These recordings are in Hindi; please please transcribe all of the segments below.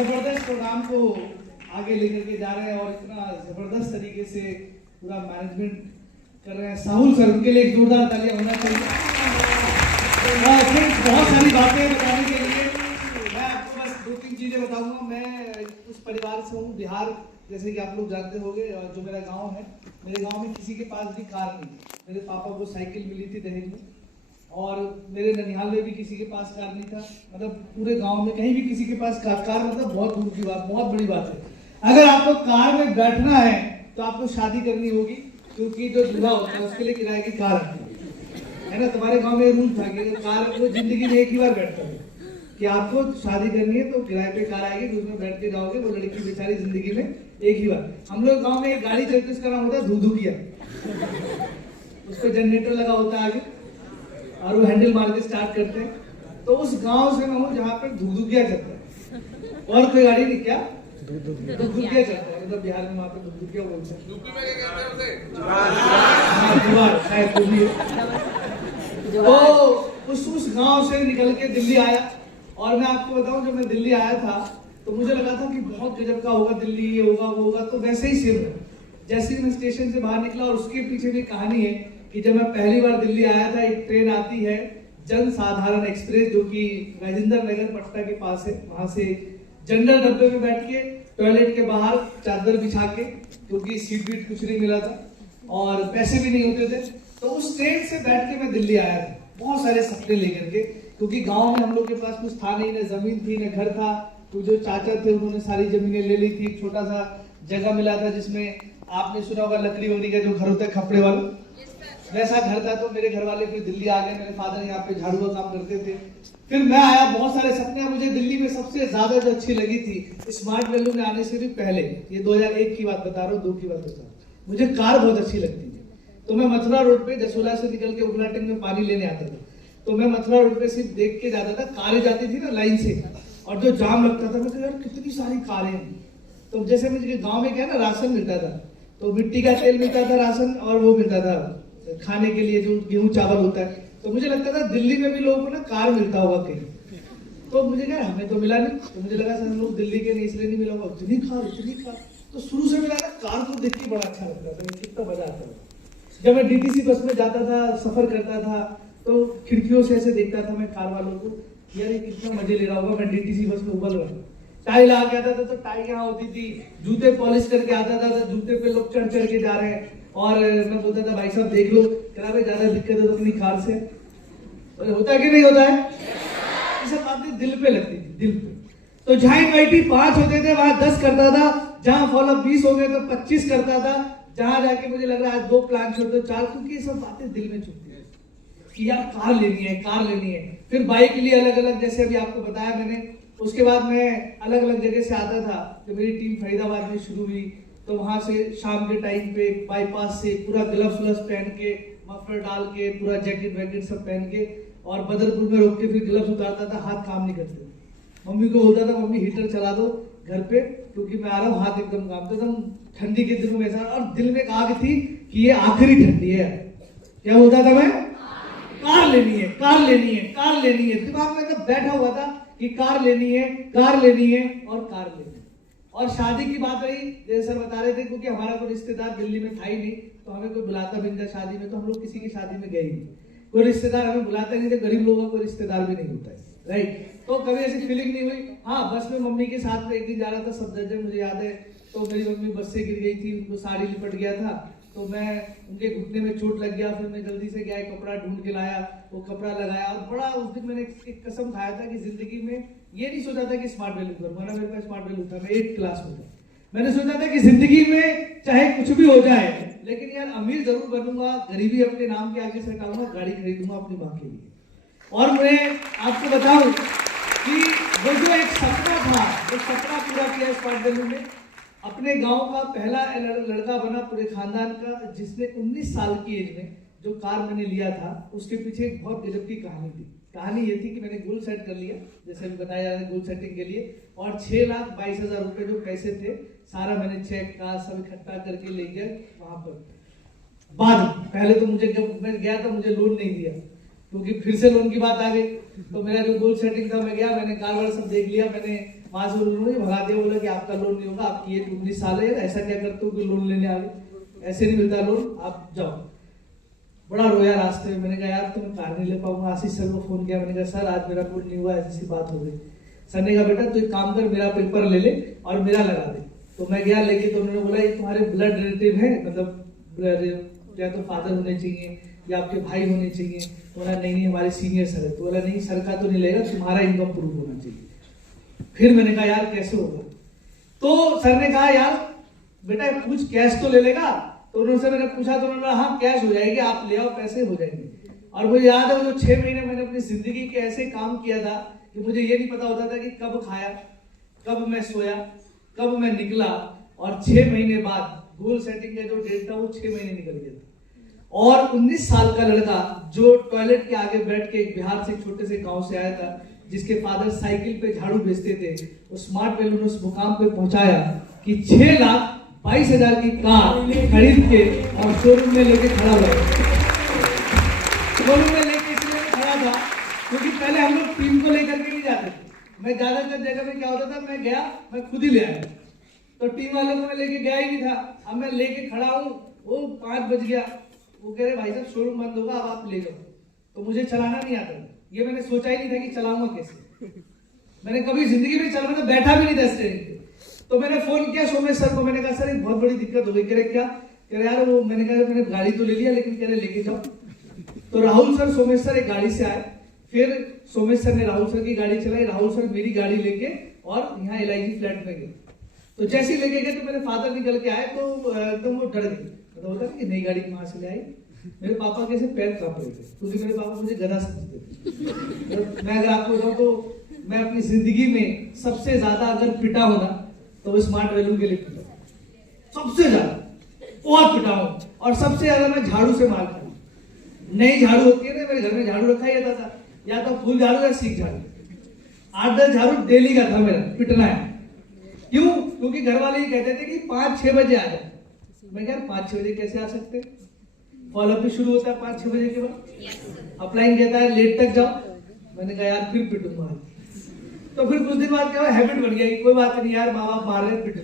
जबरदस्त प्रोग्राम को आगे लेकर के जा रहे हैं और इतना जबरदस्त तरीके से पूरा मैनेजमेंट कर रहे हैं। साहुल सर, उनके लिए एक जोरदार तालियां होना चाहिए। फिर बहुत सारी बातें बताने के लिए मैं आपको बस 2-3 चीजें बताऊंगा। मैं उस परिवार से हूँ, बिहार, जैसे कि आप लोग जानते होंगे। और जो मेरा गांव है, मेरे गांव में किसी के पास भी कार नहीं। मेरे पापा को साइकिल मिली थी दहेज में, और मेरे ननिहाल में भी किसी के पास कार नहीं था। मतलब पूरे गांव में कहीं भी किसी के पास कार मतलब बहुत दूर की बात, बहुत बड़ी बात है। अगर आपको कार में बैठना है तो आपको शादी करनी होगी, क्योंकि जो दूल्हा होता है उसके लिए किराए की कार आती है ना। तुम्हारे गांव में रूल था कि कार वो जिंदगी में एक ही बार बैठता है, कि आपको शादी करनी है तो किराए पे कार आएगी, उसमें बैठ के जाओगे। वो लड़की बेचारी जिंदगी में एक ही बार। हम लोग गाँव में एक गाड़ी चलती, उसका नाम होता है धुधुकिया। उस पर जनरेटर लगा होता है आगे, और वो हैंडल मार के स्टार्ट करते हैं। तो उस गांव से मैं हूँ जहाँ पे धुधुकिया चलता है, और कोई गाड़ी नहीं। क्या धुधुकिया चलता है, मतलब बिहार में वहाँ पे धुधुकिया बोलते हैं। यूपी में क्या कहते हैं उसे? तो उस गांव से निकल के दिल्ली आया। और मैं आपको बताऊं, जब मैं दिल्ली आया था तो मुझे लगा था कि बहुत गजब का होगा दिल्ली, ये होगा वो होगा। तो वैसे ही सेम है। जैसे ही मैं स्टेशन से बाहर निकला, और उसके पीछे भी कहानी है कि जब मैं पहली बार दिल्ली आया था, एक ट्रेन आती है जन साधारण एक्सप्रेस, जो कि राजेंद्र नगर पटना के पास है। वहां से जनरल डब्बे में बैठ के टॉयलेट के बाहर चादर बिछा के, क्योंकि सीट बीट कुछ नहीं मिला था और पैसे भी नहीं होते थे, तो उस ट्रेन से बैठ के मैं दिल्ली आया था, बहुत सारे सपने लेकर के। क्योंकि गांव में हम लोग के पास कुछ था नहीं, न जमीन थी न घर था। तो जो चाचा थे उन्होंने सारी जमीनें ले ली थी। एक छोटा सा जगह मिला था जिसमें आपने सुना होगा लकड़ी वकड़ी का जो घर होता है, खपड़े वाला, वैसा घर था। तो मेरे घर वाले फिर दिल्ली आ गए। मेरे फादर यहाँ पे झाड़ू का काम करते थे। फिर मैं आया, बहुत सारे सपने। मुझे दिल्ली में सबसे ज्यादा जो अच्छी लगी थी, स्मार्ट वैल्यू में आने से भी पहले, ये 2001 की बात बता रहा हूँ, 2 की बात बता रहा हूँ, मुझे कार बहुत अच्छी लगती थी। तो मैं मथुरा रोड पे जसोला से निकल के उगलाटन में पानी लेने आता था। तो मैं मथुरा रोड पे सिर्फ देख के जाता था, कारें जाती थी ना लाइन से, और जो जाम लगता था, मैं यार कितनी सारी कारें हैं। तो जैसे मुझे गाँव में क्या ना, राशन मिलता था, तो मिट्टी का तेल मिलता था राशन, और वो मिलता था खाने के लिए जो गेहूं चावल होता है। तो मुझे लगता था दिल्ली में भी लोगों को ना कार मिलता होगा कहीं। तो मुझे क्या, हमें तो मिला नहीं। तो मुझे लगा हम लोग दिल्ली के नहीं, इसलिए नहीं मिला होगा। इतनी कार। तो शुरू से मिला कार को देख के बड़ा अच्छा लगता था, कितना मजा आता था। जब मैं डीटीसी बस में जाता था, सफर करता था, तो खिड़कियों से ऐसे देखता था मैं कार वालों को, यार ये कितना मजे ले रहा होगा। मैं डीटीसी बस में उबल रहा, टाई लगा के आता था तो टाई यहाँ होती थी, जूते पॉलिश करके आता था तो जूते पे लोग चढ़ के जा रहे हैं। और मैं बोलता था भाई साहब देख लो, कह भाई ज्यादा दिक्कत है तो अपनी कार से। होता है कि नहीं होता है? ये सब बातें दिल पे लगती थी, दिल पे। तो जहां इनवाइटी 5 होते थे वहां 10 करता था, जहां फॉलोअप 20 हो गए तो 25 करता था, जहां जाके मुझे लग रहा है 2 प्लान छोड़ दो 4, क्योंकि ये सब बातें दिल में चुभती है कि यार कार लेनी है। फिर बाइक के लिए अलग अलग, जैसे अभी आपको बताया मैंने। उसके बाद मैं अलग अलग जगह से आता था। जब मेरी टीम फरीदाबाद में शुरू हुई, तो वहां से शाम के टाइम पे बाईपास से पूरा ग्लव्स पहन के, मफलर डाल के, पूरा जैकेट वैकेट सब पहन के, और बदरपुर में रोक के फिर ग्लव्स उतारता था। हाथ काम नहीं करते, मम्मी को बोलता था मम्मी हीटर चला दो घर पे, क्योंकि मैं आ रहा हूँ, हाथ एकदम काम करता हूँ। ठंडी के दिनों में ऐसा, और दिल में एक आग थी कि ये आखिरी ठंडी है। क्या बोलता था मैं? कार लेनी है। दिमाग में तो बैठा हुआ था कि कार लेनी है और कार लेनी है। और शादी की बात रही, जैसे सर बता रहे थे, क्योंकि हमारा कोई रिश्तेदार दिल्ली में था ही नहीं, तो हमें कोई बुलाता भी नहीं था शादी में। तो हम लोग किसी की शादी में गए ही नहीं, कोई रिश्तेदार हमें बुलाता नहीं था। गरीब लोगों का कोई रिश्तेदार भी नहीं होता है, राइट। तो कभी ऐसी फीलिंग नहीं हुई। हाँ, बस में मम्मी के साथ में एक दिन जा रहा था सफदरजंग, मुझे याद है। तो मेरी मम्मी बस से गिर गई थी, उनको साड़ी लिपट गया था, तो मैं, उनके घुटने में चोट लग गया। फिर मैं जल्दी से गया, कपड़ा ढूंढ के लाया, वो कपड़ा लगाया। और बड़ा उस दिन मैंने एक कसम खाया था कि जिंदगी में ये नहीं सोचा था कि स्मार्ट वैल्यू करूंगा। मेरे पास स्मार्ट वैल्यू था, मैं 8th क्लास में था। मैंने सोचा था कि जिंदगी में चाहे कुछ भी हो जाए, लेकिन यार अमीर जरूर बनूंगा, गरीबी अपने नाम के आगे से हटाऊंगा, गाड़ी खरीदूंगा अपनी माँ के लिए। और मैं आपको बताऊं कि वो जो एक सपना था, वो सपना पूरा किया स्मार्ट वैल्यू में। अपने गांव का पहला लड़का बना पूरे खानदान का, जिसने 19 साल की एज में जो कार मैंने लिया था, उसके पीछे एक बहुत गजब की कहानी थी। कहानी ये थी कि मैंने गोल सेट कर लिया, जैसे अभी बताया जा रहा है, गोल सेटिंग के लिए, और 6,22,000 रुपए जो पैसे थे, सारा मैंने चेक का सब इकट्ठा करके ले गया वहां पर। बाद पहले तो मुझे, जब मैं गया था, मुझे लोन नहीं दिया, क्योंकि फिर से लोन की बात आ गई। तो मेरा जो गोल सेटिंग था, मैं गया, मैंने कार वाला सब देख लिया, मैंने वहां से उन्होंने भगा दिया, बोला कि आपका लोन नहीं होगा, आपकी एज 19 साल है, ऐसा क्या करते हो कि लोन लेने आ गए, ऐसे नहीं मिलता लोन, आप जाओ। बड़ा रोया रास्ते में। मैंने कहा यार तो मैं कार नहीं ले पाऊंगा। आशीष सर को फोन किया, मैंने कहा सर आज मेरा लोन नहीं हुआ, ऐसी बात हो गई। सर ने कहा बेटा तू एक काम कर, मेरा पेपर ले ले और मेरा लगा दे। तो मैं गया लेके, तो उन्होंने बोला ये तुम्हारे ब्लड रिलेटिव है, मतलब या तो फादर होने चाहिए या आपके भाई होने चाहिए। तो बोला नहीं हमारे सीनियर सर है। तो बोला नहीं सर का तो नहीं लेगा, तुम्हारा इनकम प्रूफ होना चाहिए। फिर मैंने कहा यार कैसे होगा? तो सर ने कहा यार बेटा कुछ कैश तो ले लेगा। तो उन्होंने मैंने पूछा तो उन्होंने हाँ कैश हो जाएगी, आप ले आओ पैसे हो जाएंगे। और मुझे याद है वो 6 महीने मैंने अपनी जिंदगी के ऐसे काम किया था कि मुझे ये नहीं पता होता था कि कब खाया, कब मैं सोया, कब मैं निकला। और 6 महीने बाद गोल सेटिंग का जो डेट था वो 6 महीने निकल गया था। और 19 साल का लड़का जो टॉयलेट के आगे बैठ के बिहार से छोटे से गांव से आया था, जिसके फादर साइकिल पे झाड़ू बेचते थे, वो स्मार्ट वैल्यू ने उस मुकाम पे पहुंचाया कि 6,22,000 की कार खरीद के और शोरूम में लेके खड़ा हुआ। शोरूम में लेके इसलिए खड़ा था क्योंकि पहले हम लोग टीम को लेकर के नहीं जाते थे। मैं ज्यादातर जगह में क्या होता था, मैं गया मैं खुद ही ले आया, तो टीम वालों को मैं लेके गया ही नहीं था। अब मैं लेके खड़ा हूँ, वो 5 बज गया, वो कह रहे भाई साहब शोरूम बंद होगा, अब आप ले जाओ। तो मुझे चलाना नहीं आता, ये मैंने सोचा ही नहीं था कि चलाऊंगा कैसे। मैंने कभी जिंदगी में चलाना तो बैठा भी नहीं था स्टीयरिंग पे। तो मैंने फोन किया सोमेश सर को, मैंने कहा सर एक बहुत बड़ी दिक्कत हो गई। कह रहे क्या? कह रहे यार वो, मैंने कहा मैंने गाड़ी तो ले लिया लेकिन कह रहे लेके जाओ। तो राहुल सर सोमेश सर एक गाड़ी से आए, फिर सोमेश सर ने राहुल सर की गाड़ी चलाई, राहुल सर मेरी गाड़ी लेके और यहाँ LIG फ्लैट में गए। तो जैसे ही लेके गए तो मेरे फादर निकल के आए, तो एकदम वो डर गए। मतलब होता है कि नई गाड़ी कहाँ से ले आई। मेरे पापा कैसे पैर कांप रहे थे क्योंकि मेरे पापा मुझे गधा समझते थे। मैं अगर आपको बताऊं तो मैं अपनी जिंदगी में सबसे ज्यादा अगर पिटा हो ना तो वो स्मार्ट वैल्यू के लिए पिटा, सबसे ज्यादा बहुत पिटा हूं। और सबसे ज्यादा मैं झाड़ू से मार खाई। नई झाड़ू होती है ना, मेरे घर में झाड़ू रखा ही था, या तो फूल झाड़ू या सीख झाड़ू। 8-10 झाड़ू डेली का था मेरा, पिटना है। क्यों? क्योंकि घर वाले ही कहते थे कि 5-6 बजे आ जाए। मैं क्या 5-6 बजे कैसे आ सकते? फॉलोअप भी शुरू होता है 5-6 बजे के बाद। अपलाइन कहता है लेट तक जाओ। मैंने कहा यार फिर पिटूंगा। तो फिर कुछ दिन बाद क्या हुआ, हैबिट बन गया कि कोई बात नहीं यार, माँ बाप मार रहे पिट लो।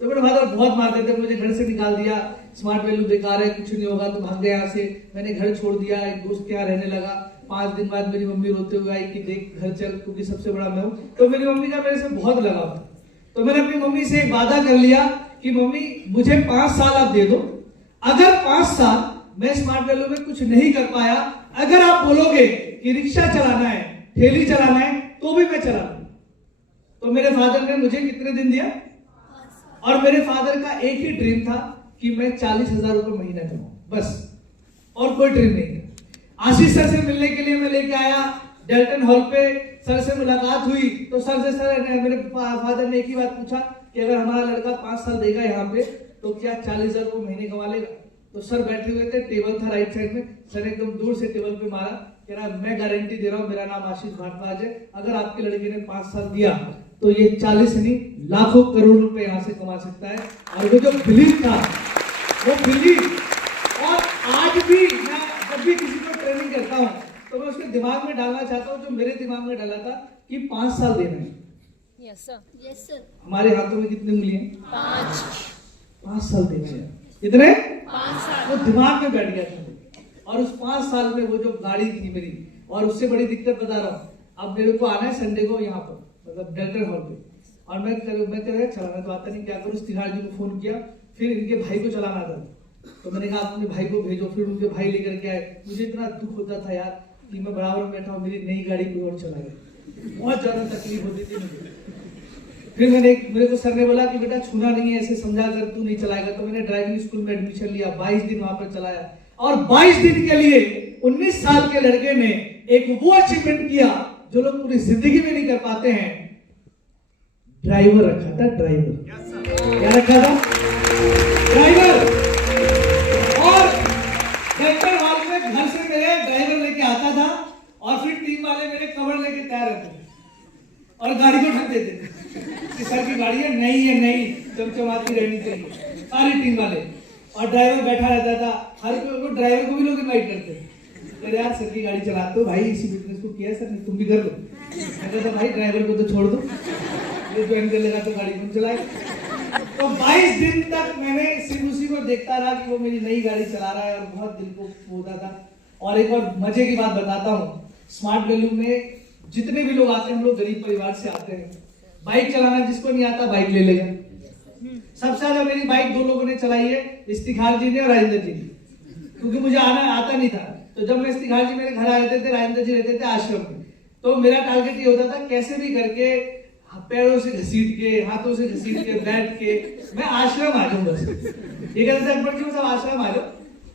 तो मेरे फादर बहुत मारते थे, मुझे घर से निकाल दिया, स्मार्ट वैल्यू बेकार है, कुछ नहीं होगा, तो भाग गया यहाँ से। मैंने घर छोड़ दिया, एक दोस्त के यहाँ रहने लगा। 5 दिन बाद मेरी मम्मी रोते हुए आई कि देख घर चल, क्योंकि सबसे बड़ा मैं हूँ। तो मेरी मम्मी का मेरे से बहुत लगाव था। तो मैंने अपनी मम्मी से एक वादा कर लिया कि मम्मी मुझे 5 साल आप दे दो, अगर 5 साल मैं स्मार्ट वैल्यू में कुछ नहीं कर पाया, अगर आप बोलोगे कि रिक्शा चलाना है, ठेली चलाना है, तो भी मैं चला लूंगा। तो मेरे फादर ने मुझे कितने दिन दिया? और मेरे फादर का एक ही ड्रीम था कि मैं 40,000 रुपए महीना कमाऊं, बस, और कोई ड्रीम नहीं था। आशीष सर से मिलने के लिए मैं लेके आया डेल्टन हॉल पे, सर से मुलाकात हुई। तो सर ने मेरे फादर ने एक ही बात पूछा कि अगर हमारा लड़का 5 साल देगा यहाँ पे तो क्या 40,000 रुपए महीने कमा लेगा? तो सर बैठे हुए थे, टेबल था राइट साइड में, सर एकदम दूर से टेबल पे मारा, कह रहा मैं गारंटी दे रहा हूँ, मेरा नाम आशीष भारद्वाज है, अगर आपके लड़के ने 5 साल दिया तो ये 40 नहीं लाखों करोड़ रुपए यहाँ से कमा सकता है। और वो जो बिलीव था, वो बिलीव, और आज भी मैं जब भी किसी को ट्रेनिंग करता हूँ तो मैं उसके दिमाग में डालना चाहता हूँ जो मेरे दिमाग में डाला था कि 5 साल देना है। Yes sir. हमारे हाथों में कितनी उंगलियां? 5 साल देना है। कितने? 5 साल। वो दिमाग में बैठ गया था। और उस 5 साल में वो जो गाड़ी थी मेरी, और उससे बड़ी दिक्कत बता रहा हूँ, अब मेरे को आना है संडे को यहाँ पर, मतलब डेल्टन हॉल पे, और मैं कह रहा चलाना तो आता नहीं, क्या करूँ? तिहाड़ जी को फोन किया, फिर इनके भाई को चलाना था, तो मैंने कहा अपने भाई को भेजो। फिर उनके भाई लेकर के आए। मुझे इतना दुख होता था यार कि मैं बराबर में बैठा हूँ, मेरी नई गाड़ी कोई और चला गया, बहुत ज्यादा तकलीफ होती थी मुझे। फिर मेरे को सर ने बोला कि बेटा छूना नहीं है, ऐसे समझा कर तू नहीं चलाएगा। तो मैंने ड्राइविंग स्कूल में एडमिशन लिया, 22 दिन वहां पर चलाया, और 22 दिन के लिए 19 साल के लड़के ने एक वो अचीवमेंट किया जो लोग पूरी जिंदगी में नहीं कर पाते हैं। ड्राइवर रखा था, ड्राइवर। क्या रखा था? ड्राइवर। और डेल्टन हॉल में घर से मेरे ड्राइवर लेके आता था, और फिर टीम वाले मेरे कवर लेके तैयार रहते थे और गाड़ी को ढक देते थे। सर की गाड़ी है, नहीं चमचमाती रहनी चाहिए, सारी टीम वाले। और ड्राइवर बैठा रहता था, हर कोई ड्राइवर को भी लोग इनवाइट करते थे, यार सर की गाड़ी चलाते हो भाई, इसी बिजनेस को किया सर, तुम भी कर लो। मैं कहता भाई ड्राइवर को तो छोड़ दो, ये ज्वाइन कर लेगा तो गाड़ी कौन चलाएगा। तो 22 दिन तक मैंने सिर्फ उसी को देखता रहा कि वो मेरी नई गाड़ी चला रहा है और बहुत दिल को छूता था। और एक और मजे की बात बताता हूँ, स्मार्ट वैल्यू में जितने भी लोग आते हैं, हम लोग गरीब परिवार से आते हैं। बाइक चलाना जिसको नहीं आता बाइक ले लेगा। सबसे ज्यादा मेरी बाइक 2 लोगों ने चलाई है, इस्तिखार जी ने और राजेंद्र जी ने, क्योंकि मुझे आता नहीं था। तो जब मैं इस्तिखार जी मेरे घर आए थे, राजेंद्र जी रहते थे आश्रम में, तो मेरा टारगेट ये होता था कैसे भी करके पैरों से घसीट के, हाथों से घसीट के, बैठ के मैं आश्रम आ जाऊं। बस ये कहते थे अकबर जी सब आश्रम आ जाओ।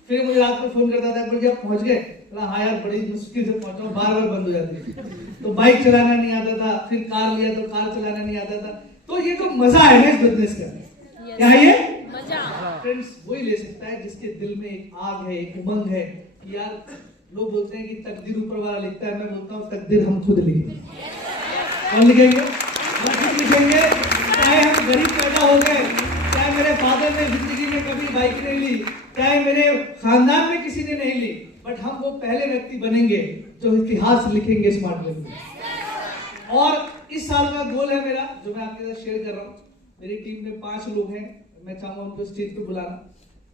फिर मुझे रात में फोन करता था, अकबर जी आप पहुंच गए? हाँ यार बड़ी मुश्किल से पहुंचा, बार-बार बंद हो जाती है। तो बाइक चलाना नहीं आता था, फिर कार लिया तो कार चलाना नहीं आता था। तो ये तो मजा है ना इस बिजनेस का, क्या ये मजा। फ्रेंड्स वही ले सकता है जिसके दिल में एक आग है, एक उमंग है कि यार, लोग बोलते हैं कि तकदीर ऊपर वाला लिखता है, मैं बोलता हूँ तकदीर हम खुद लिखेंगे। कौन लिखेंगे? हम खुद लिखेंगे। चाहे हम गरीब पैदा हो गए, चाहे मेरे फादर ने जिंदगी में कभी बाइक नहीं ली, चाहे मेरे खानदान में किसी ने नहीं ली, बट हम वो पहले व्यक्ति बनेंगे जो इतिहास लिखेंगे स्मार्ट वैल्यू में। और इस साल का गोल है मेरा, जो मैं आपके साथ शेयर कर रहा हूँ। मेरी टीम में 5 लोग हैं, मैं चाहूंगा उनको स्टेज पे बुलाना,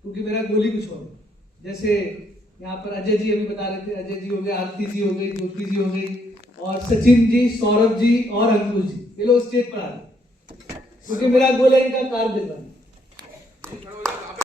क्योंकि मेरा गोल ही कुछ और है। जैसे यहाँ पर अजय जी अभी बता रहे थे, अजय जी हो गए, आरती जी हो गई, ज्योति जी हो गई, और सचिन जी, सौरभ जी और अंकुश जी, ये लोग स्टेज पर आ रहे, क्योंकि मेरा गोल है इनका कार दिलवाना।